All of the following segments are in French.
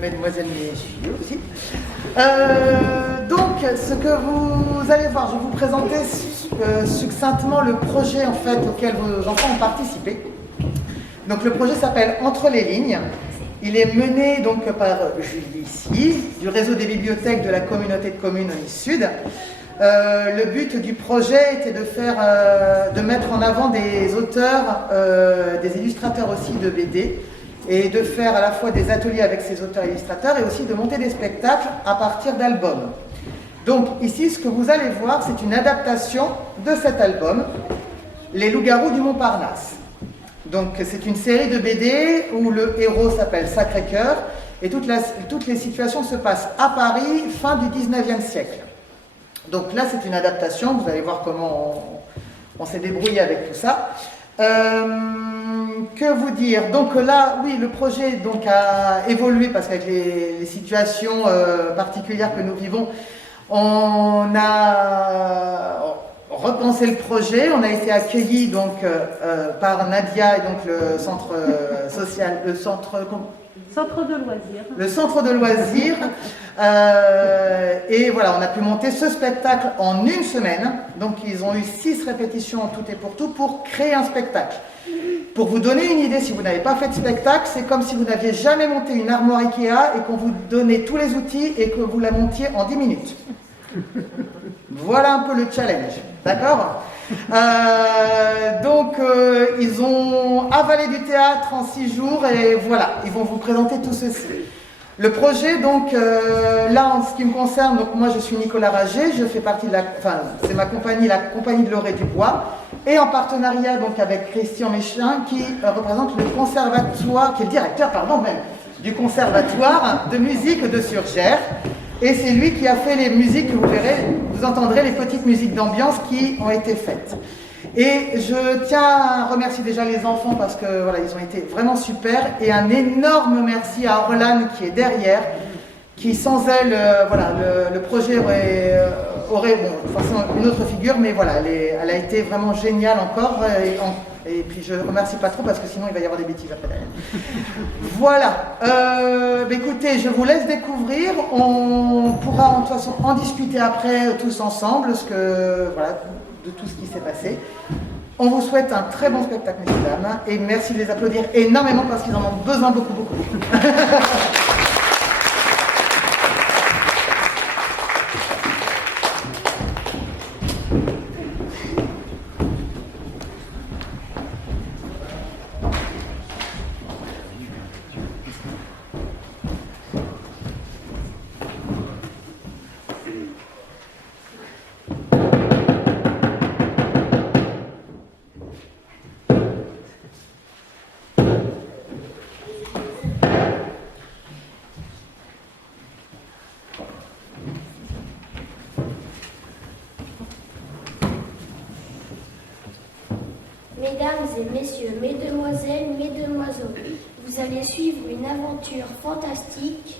Mesdemoiselles, messieurs aussi. Donc, ce que vous allez voir, je vais vous présenter succinctement le projet en fait auquel vos enfants ont participé. Donc, le projet s'appelle Entre les lignes. Il est mené donc par Julie ici, du réseau des bibliothèques de la communauté de communes Sud. Le but du projet était de mettre en avant des auteurs, des illustrateurs aussi de BD, et de faire à la fois des ateliers avec ces auteurs illustrateurs et aussi de monter des spectacles à partir d'albums. Donc ici, ce que vous allez voir, c'est une adaptation de cet album, Les Loups-garous du Montparnasse. Donc c'est une série de BD où le héros s'appelle Sacré-Cœur et toutes les situations se passent à Paris, fin du 19e siècle. Donc là, c'est une adaptation, vous allez voir comment on s'est débrouillé avec tout ça. Que vous dire? Donc là, oui, le projet donc, a évolué parce qu'avec les situations particulières que nous vivons, on a repensé le projet. On a été accueillis donc par Nadia et donc le centre social, le centre de loisirs. Le centre de loisirs. Et voilà, on a pu monter ce spectacle en une semaine. Donc ils ont eu 6 répétitions en tout et pour tout pour créer un spectacle. Pour vous donner une idée, si vous n'avez pas fait de spectacle, c'est comme si vous n'aviez jamais monté une armoire Ikea et qu'on vous donnait tous les outils et que vous la montiez en 10 minutes. Voilà un peu le challenge, d'accord? Donc, ils ont avalé du théâtre en 6 jours et voilà, ils vont vous présenter tout ceci. Le projet, donc, là, en ce qui me concerne, donc moi je suis Nicolas Rager, je fais partie de c'est ma compagnie, la compagnie de Loré Dubois, et en partenariat donc avec Christian Méchin, qui représente le conservatoire, qui est le directeur, du conservatoire de musique de Surgères. Et c'est lui qui a fait les musiques que vous verrez, vous entendrez les petites musiques d'ambiance qui ont été faites. Et je tiens à remercier déjà les enfants parce que voilà, ils ont été vraiment super. Et un énorme merci à Orlane qui est derrière, qui sans elle, voilà, le projet aurait de toute façon une autre figure, mais voilà, elle a été vraiment géniale encore. Et puis je ne remercie pas trop parce que sinon il va y avoir des bêtises après derrière. Voilà, écoutez, je vous laisse découvrir, on pourra de toute façon en discuter après tous ensemble, voilà, de tout ce qui s'est passé. On vous souhaite un très bon spectacle, messieurs dames, et merci de les applaudir énormément parce qu'ils en ont besoin beaucoup. Mesdames et messieurs, mesdemoiselles, mesdemoiselles, vous allez suivre une aventure fantastique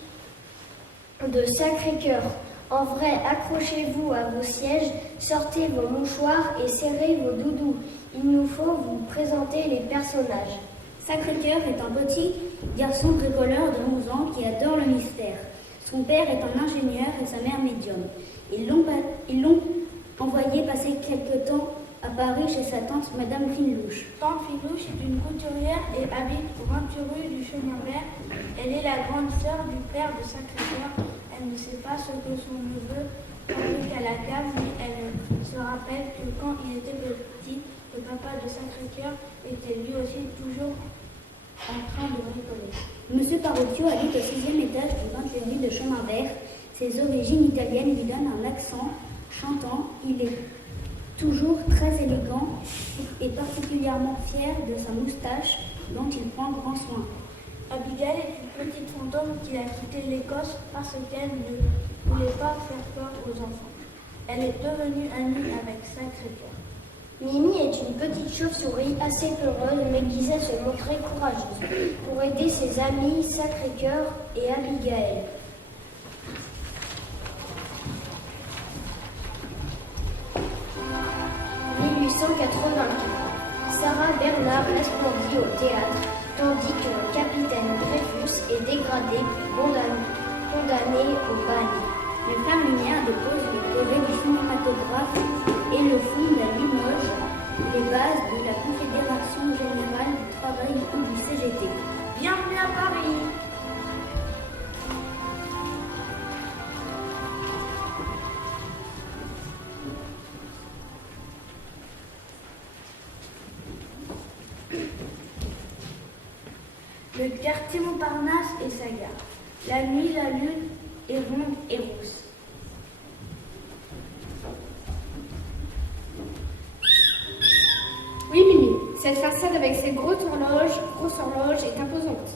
de Sacré-Cœur. En vrai, accrochez-vous à vos sièges, sortez vos mouchoirs et serrez vos doudous. Il nous faut vous présenter les personnages. Sacré-Cœur est un petit garçon bricoleur de 11 ans qui adore le mystère. Son père est un ingénieur et sa mère médium. Ils l'ont envoyé passer quelque temps à Paris chez sa tante Madame Finelouche. Tante Finelouche est une couturière et habite au 28 rue du Chemin Vert. Elle est la grande sœur du père de Sacré-Cœur. Elle ne sait pas ce que son neveu fabrique à la cave, mais elle se rappelle que quand il était petit, le papa de Sacré-Cœur était lui aussi toujours en train de bricoler. Monsieur Parocchio habite au 6e étage du 28 rue de Chemin Vert. Ses origines italiennes lui donnent un accent chantant. Il est toujours très élégant et particulièrement fier de sa moustache dont il prend grand soin. Abigail est une petite fantôme qui a quitté l'Écosse parce qu'elle ne voulait pas faire peur aux enfants. Elle est devenue amie avec Sacré-Cœur. Mimi est une petite chauve-souris assez peureuse mais qui sait se montrer courageuse pour aider ses amis Sacré-Cœur et Abigail. Sarah Bernard resplendit au théâtre, tandis que le capitaine Dreyfus et dégradée, condamnée au bagne. Les Frères Lumière déposent le brevet du cinématographe et le fondent à Limoges, les bases de la Confédération Générale du Travail ou du CGT. Bienvenue à Paris. Le quartier Montparnasse et sa gare. La nuit, la lune est ronde et rousse. Oui, Mimi, cette façade avec ses grosses horloges est imposante.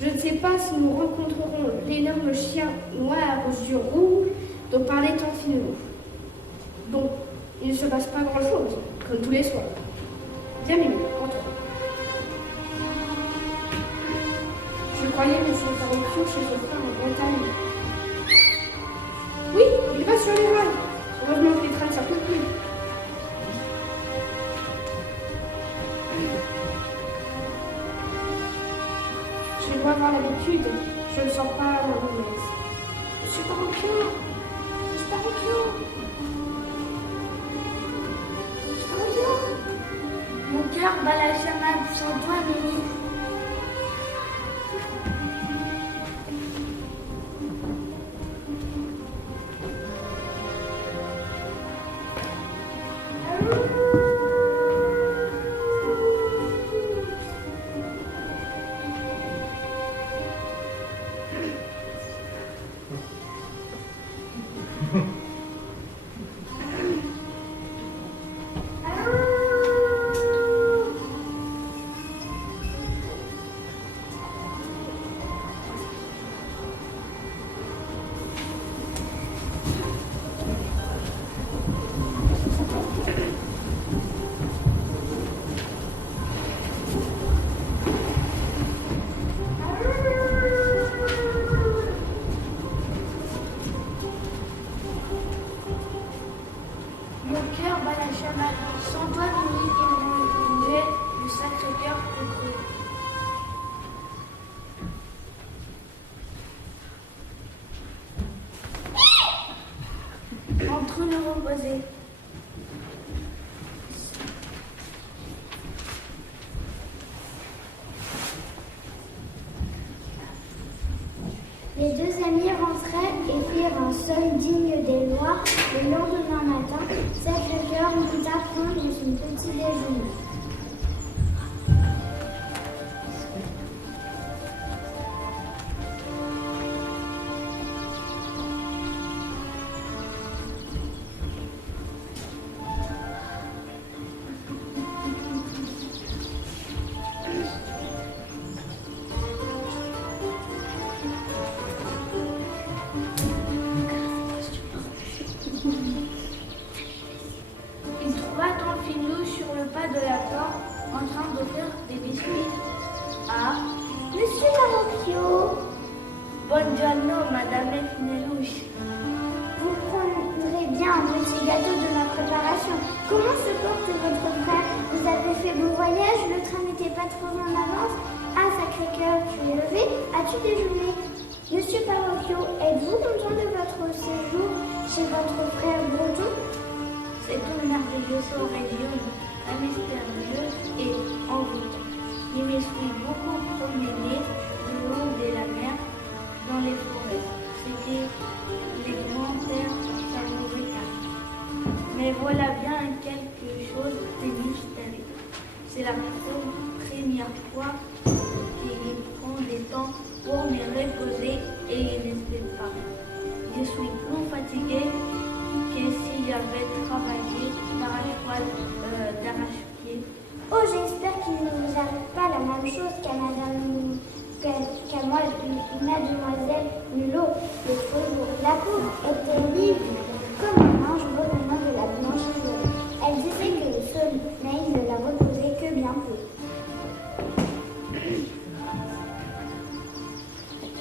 Je ne sais pas si nous rencontrerons l'énorme chien noir aux yeux roux dont parlait Tanfino. Bon, il ne se passe pas grand-chose, comme tous les soirs. Viens, Mimi, entrons. Je croyais M. Tarocchio chez son frère en Bretagne. Oui, il va sur les rails. Heureusement que les trains ne s'arrêtent plus. Je dois avoir l'habitude. Je ne sens pas ma mauvaise. Monsieur Tarocchio. Monsieur Tarocchio. Monsieur Tarocchio. Mon cœur bat la chamade sans toi, Mimi. Mon cœur bat la chamade. Sans toi, Mimi, il me du Sacré-Cœur contre eux. Entre nous reposer. Les deux amis rentrèrent et firent un sol digne des lois. Le lendemain matin, Sacré-Cœur monta prendre son petit déjeuner. Il trouva Tanfilou sur le pas de la porte en train d'offrir des biscuits à Monsieur Tarocchio, Buongiorno, Madame Finelouche. vous prendrez bien un petit gâteau de ma préparation. Comment se porte votre frère? Vous avez fait beau voyage, le train n'était pas trop en avance. Ah, Sacré-Cœur, tu es levé? As-tu déjeuné? Monsieur Tarocchio, êtes-vous content de votre séjour chez votre frère breton? C'est une merveilleuse région, un mystérieux et envoûtant. Je me suis beaucoup promené le long de la mer, dans les forêts. C'était les grands airs favorites. Mais voilà bien quelque chose de mystérieux. C'est la première fois qu'il prend du temps pour me reposer et il ne sait pas. Je suis plus fatiguée que si j'avais travaillé d'arrache-pied. Oh, j'espère qu'il ne vous arrive pas la même chose qu'à mademoiselle Mulot le jour. La pauvre était libre comme un ange revenant de la blanchisserie. Elle disait que le sommeil ne la reposait que bien peu.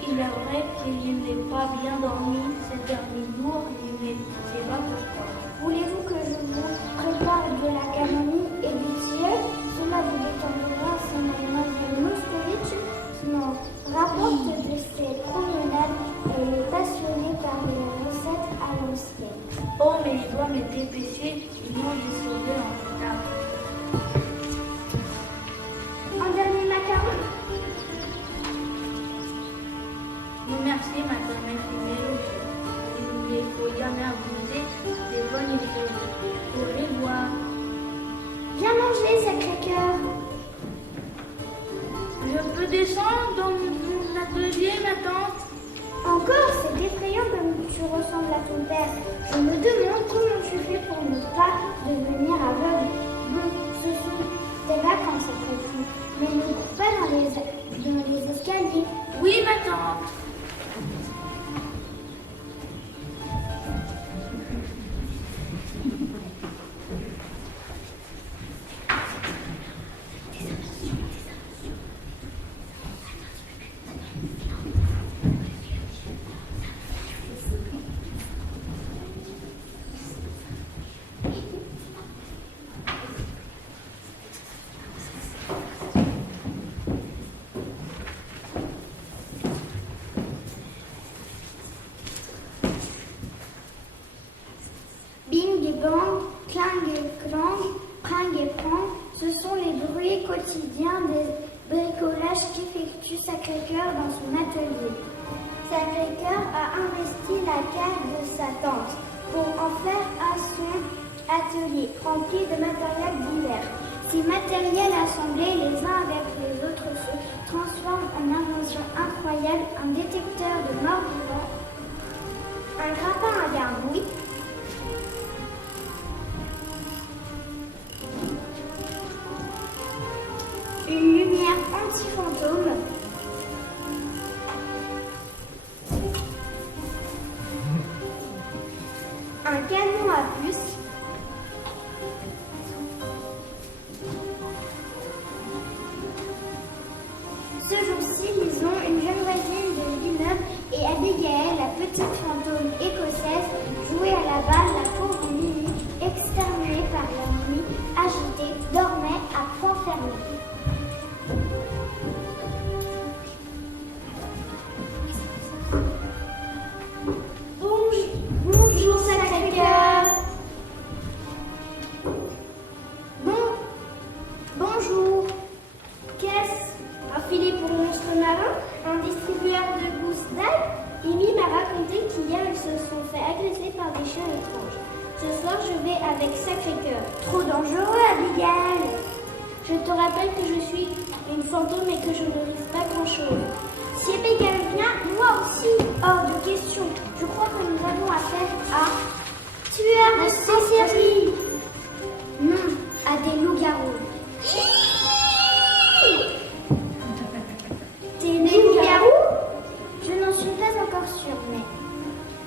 Il est vrai que je n'ai pas bien dormi ces derniers jours, je ne sais pas pourquoi. Voulez-vous que je vous prépare de la camomille et du tilleul? Cela vous détendra, c'est mademoiselle Moscovitch rapporte de ses promenades. Elle est passionnée par les recettes à l'ancienne. Oh, mais je dois me dépêcher, sinon je serai en retard. Un dernier macaron. Non, merci, madame infirmière. Il ne faut jamais abuser des bonnes choses. Au revoir. Bien mangé, Sacré-Cœur. Je peux descendre dans mon atelier, ma tante? Encore, c'est effrayant comme tu ressembles à ton père. Je me demande comment tu fais pour ne pas devenir aveugle. Bon, ce sont tes vacances après tout. Mais ne cours pas dans les escaliers. Oui, ma tante. Bing et bang, clang et clang, prang et prang, ce sont les bruits quotidiens des bricolages qu'effectue Sacré-Cœur dans son atelier. Sacré-Cœur a investi la cave de sa tante pour en faire à son atelier rempli de matériel divers. Ces matériels assemblés les uns avec les autres se transforment en inventions incroyables, un détecteur de morts vivants, un grappin à gargouilles, une lumière anti-fantôme, un canon à puce, ce jour-ci, Lison, une jeune voisine de l'immeuble, et Abigail, la petite fantôme écossaise, jouait à la balle. La pauvre Mimi, exterminée par la nuit, agitée, dormait à point fermé. Bonjour Sacré-Cœur. Bonjour. Qu'est-ce? Un filet pour monstre marin? Un distributeur de gousses d'ail? Amy m'a raconté qu'hier ils se sont fait agresser par des chiens étranges. Ce soir je vais avec Sacré-Cœur. Trop dangereux, Abigail. Je te rappelle que je suis une fantôme et que je ne risque pas grand-chose. Si Abigail vient, moi aussi. Hors de question. Je crois que nous avons affaire à tueurs de sorcellerie. Non, à des loups-garous. Des loups-garous? Je n'en suis pas encore sûre, mais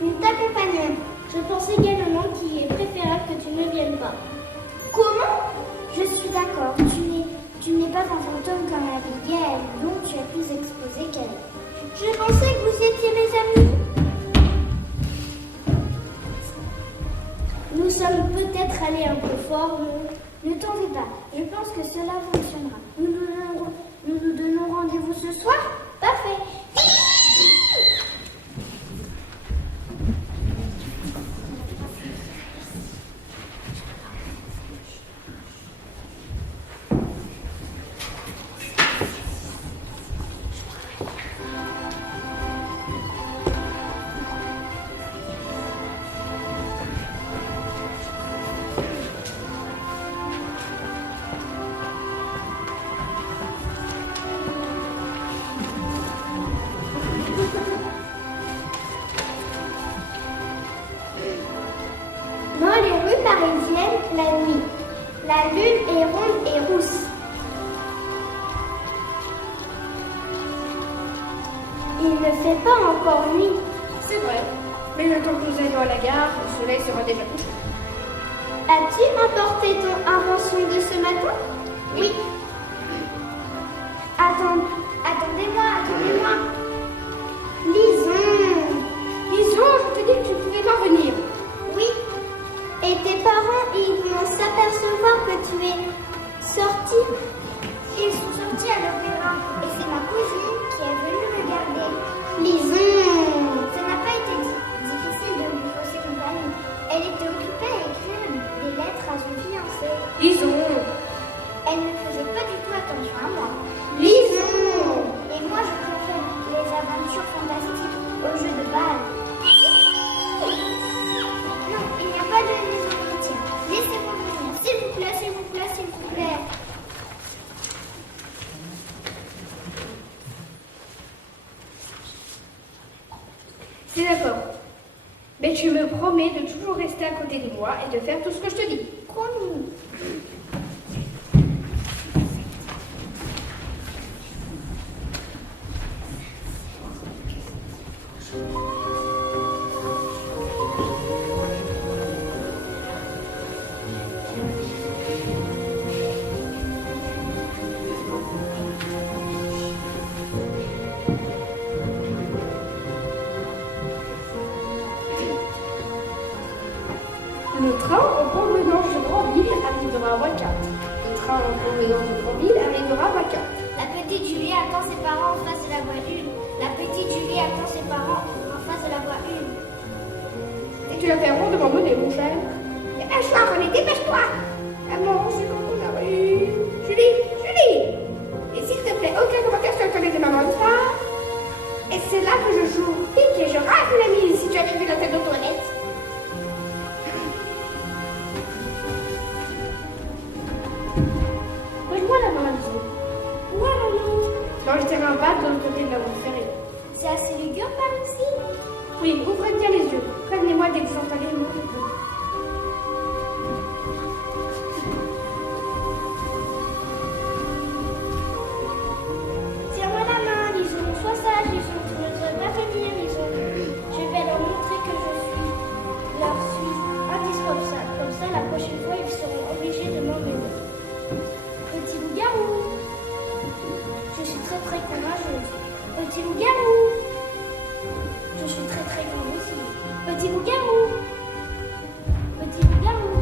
nous t'accompagnons. Je pense également qu'il est préférable que tu ne viennes pas. Comment? Je suis d'accord. Tu n'es pas un fantôme comme Abigail, donc tu es plus exposé qu'elle. Je pensais que vous étiez mes amis. Nous sommes peut-être allés un peu fort, mais ne t'en fais pas. Je pense que cela fonctionnera. Nous nous donnons rendez-vous ce soir? Parfait. Dans les rues parisiennes, la nuit, la lune est ronde et rousse. Il ne fait pas encore nuit. C'est vrai. Mais le temps que nous allions à la gare, le soleil sera déjà couché. As-tu emporté ton invention de ce matin? Oui. Attendez-moi. Lison, je t'ai dit que tu pouvais pas venir. Oui. Et tes parents, ils vont s'apercevoir que tu es sortie. Ils sont sortis à leur vélo. Et c'est ma cousine qui est venue C'est d'accord. Mais tu me promets de toujours rester à côté de moi et de faire tout ce que je te dis. Promis. Le train en provenance de Grandville arrivera à 24. Le train en provenance de Grandville arrivera à 24. La petite Julie attend ses parents en face de la voie 1. La petite Julie attend ses parents en face de la voie 1. Et tu vas faire rond devant mon nez, mon cher. Dépêche-toi, René, dépêche-toi. Maman, c'est quand on arrive. Julie, Julie. Et s'il te plaît, aucun commentaire sur le collègue de maman, ça. Et c'est là que je joue pique et je rate la mise si tu avais vu la tête d'Antoinette. Rejoins la maman, Lison. Ouais, maman. Dans le terrain vague de l'autre côté de la voie ferrée. C'est assez lugubre par ici. Oui, ouvrez bien les yeux. Prévenez-moi dès que vous entendez le mot. Tiens-moi la main, Lison. Sois sage, Lison. Tu ne devrais pas venir, Lison. Je vais leur montrer que je suis indispensable. Comme ça, la prochaine fois, ils seront obligés de m'emmener. Petit loup-garou. Je suis très très courageuse. Petit loup-garou. Je suis très très grande aussi. Petit loup-garou. Petit loup-garou.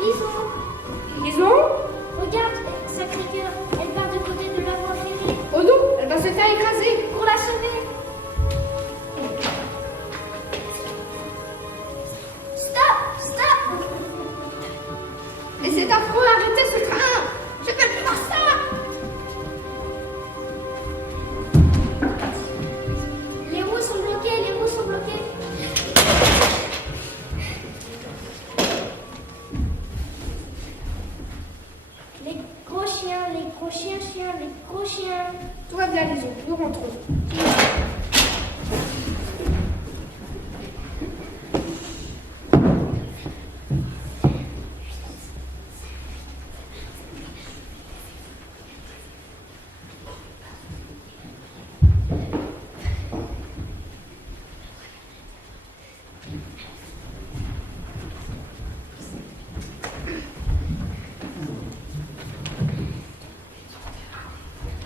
Lison, Lison? regarde, Sacré-Cœur, elle part du côté de la voie ferrée. Oh non, elle va se faire écraser. Pour la sauver. Stop, stop. Mais c'est affreux, arrêtez ce train. Je ne peux plus voir ça. Les roues sont bloquées, les roues sont bloquées. Les gros chiens, les gros chiens, les gros chiens. Tout va bien, Lison, nous rentrons.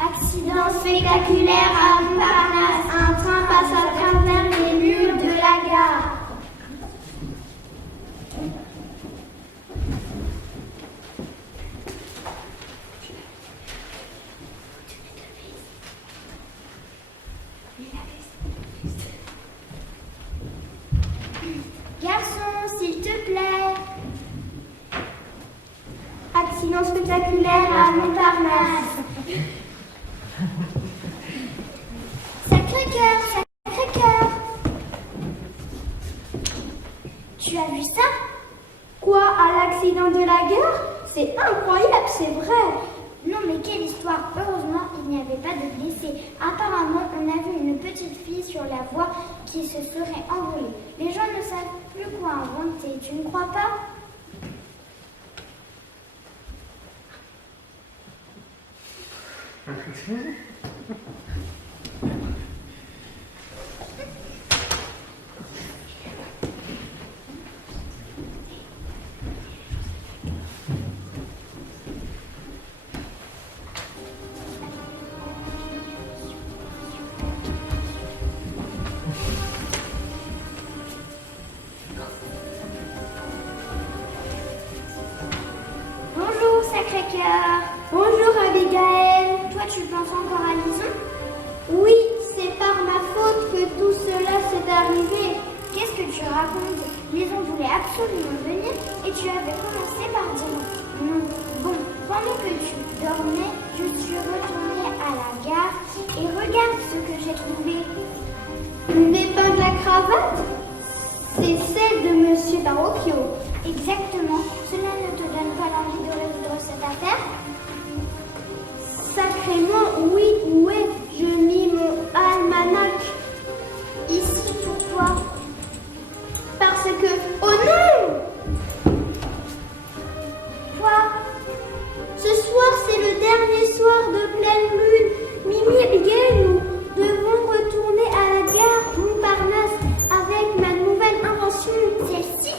Accident spectaculaire à Montparnasse. Un train passe à travers les murs de la gare. Garçon, s'il te plaît. Accident spectaculaire à Montparnasse. Sacré-Cœur, Sacré-Cœur. Tu as vu ça? Quoi, à l'accident de la gare? C'est incroyable, c'est vrai. Non, mais quelle histoire. Heureusement, il n'y avait pas de blessés. Apparemment, on a vu une petite fille sur la voie qui se serait envolée. Les gens ne savent plus quoi inventer. Tu ne crois pas? Bonjour, Sacré-Cœur. Bonjour, Abigail. Toi, tu penses encore à Lison? Oui, c'est par ma faute que tout cela s'est arrivé. Qu'est-ce que tu racontes? Lison voulait absolument venir et tu avais commencé par dire non. Bon, pendant que tu dormais, je suis retournée à la gare et regarde ce que j'ai trouvé. Une épingle à cravate? C'est celle de Monsieur Tarocchio. Exactement. Cela ne te donne pas l'envie de résoudre affaires? Sacrément, oui, où ai-je mis mon almanach? Ici pour toi. Parce que... Oh non! Quoi? Ce soir, c'est le dernier soir de pleine lune. Mimi et Abigail, nous devons retourner à la gare Montparnasse avec ma nouvelle invention, celle-ci.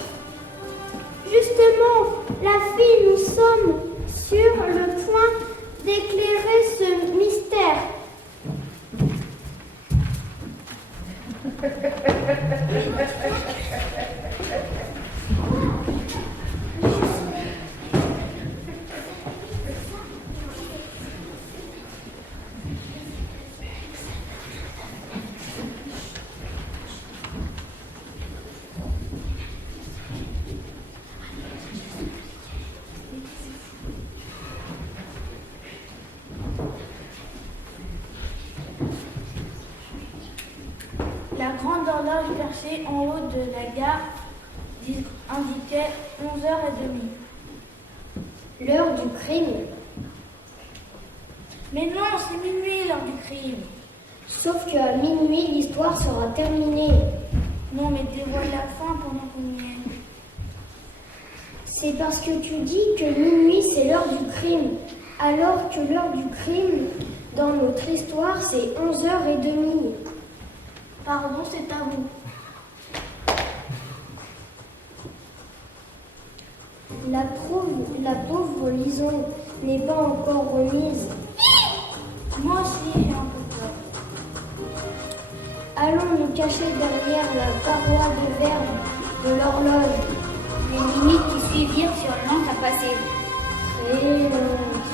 Justement, la fille, nous sommes sur le point d'éclairer ce mystère. La grande horloge perchée en haut de la gare indiquait 11h30. L'heure du crime. Mais non, c'est minuit l'heure du crime. Sauf qu'à minuit, l'histoire sera terminée. Non, mais dévoile la fin pendant qu'on y est. C'est parce que tu dis que minuit, c'est l'heure du crime. Alors que l'heure du crime, dans notre histoire, c'est 11h30. Pardon, c'est à vous. La pauvre Lison n'est pas encore remise. Moi aussi, j'ai un peu peur. Allons nous cacher derrière la paroi de verre de l'horloge. Les minutes qui suivirent furent lentes à passer. Très lente.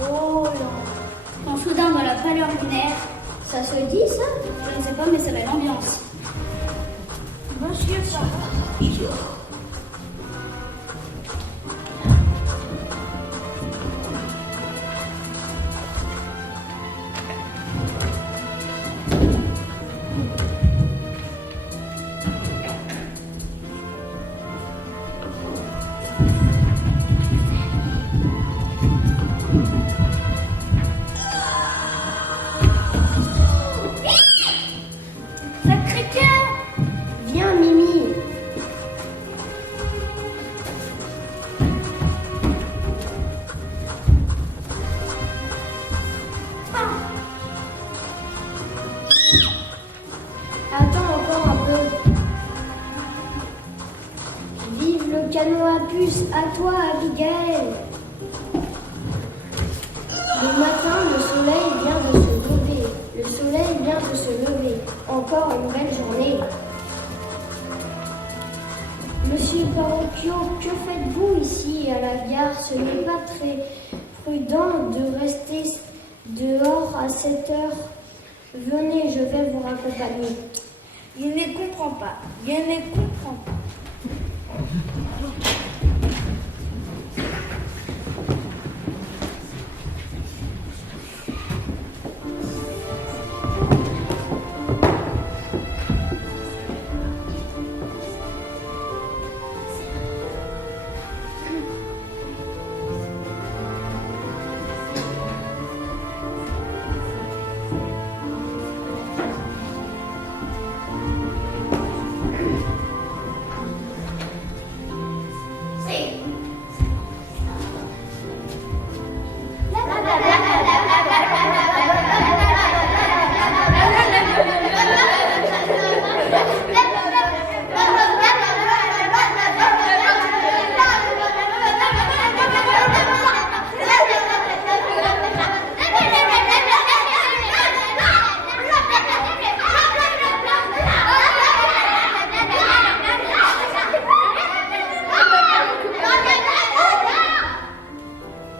Trop lent. Quand soudain, dans la pâleur lunaire, Ça se dit, ça? je ne sais pas, mais c'est l'ambiance. Monsieur Farah. Sacré-Cœur! Viens, Mimi. Attends encore un peu. Vive le canon à puce, à toi, Abigail. Le matin, le soleil vient de se lever. Le soleil vient de se lever. Encore une belle journée. Monsieur Parocchio, que faites-vous ici à la gare? Ce n'est pas très prudent de rester dehors à cette heure. Venez, je vais vous raccompagner. Je ne comprends pas. Je ne comprends pas.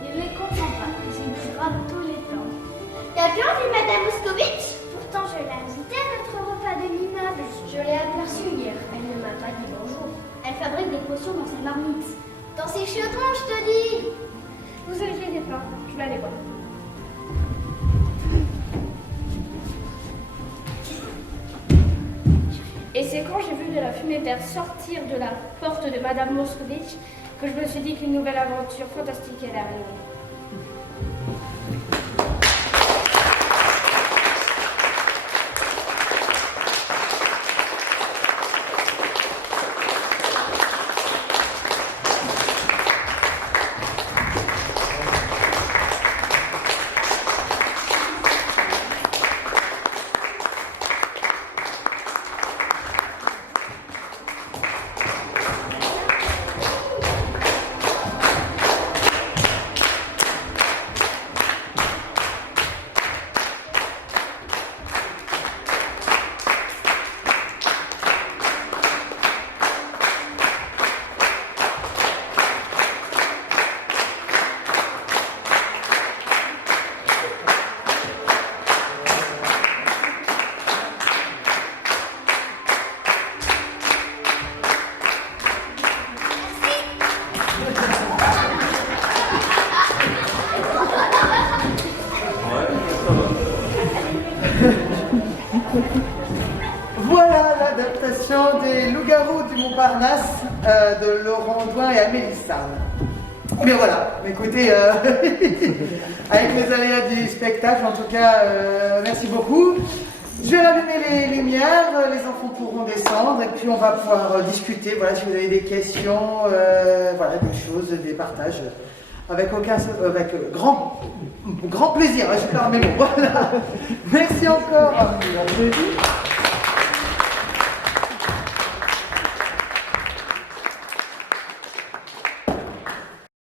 Je ne comprends pas. C'est une grave tous les temps. Quelqu'un dit Madame Moscovitch? Pourtant, je l'ai invitée à notre repas de l'immeuble. Je l'ai aperçue hier. Elle ne m'a pas dit bonjour. Elle fabrique des potions dans ses marmites. Dans ses chaudrons, je te dis. Vous inquiétez pas, je vais aller voir. Et c'est quand j'ai vu de la fumée verte sortir de la porte de Madame Moscovitch que je me suis dit qu'une nouvelle aventure fantastique allait arriver. Voilà l'adaptation des Loups-garous du Montparnasse de Laurent Douin et Amélie Sarne. Mais voilà, écoutez, avec les aléas du spectacle, en tout cas, merci beaucoup. Je vais rallumer les lumières, les enfants pourront descendre et puis on va pouvoir discuter. Voilà, si vous avez des questions, voilà, des choses, des partages, avec grand plaisir. Je perds mes mots. Voilà. Merci encore.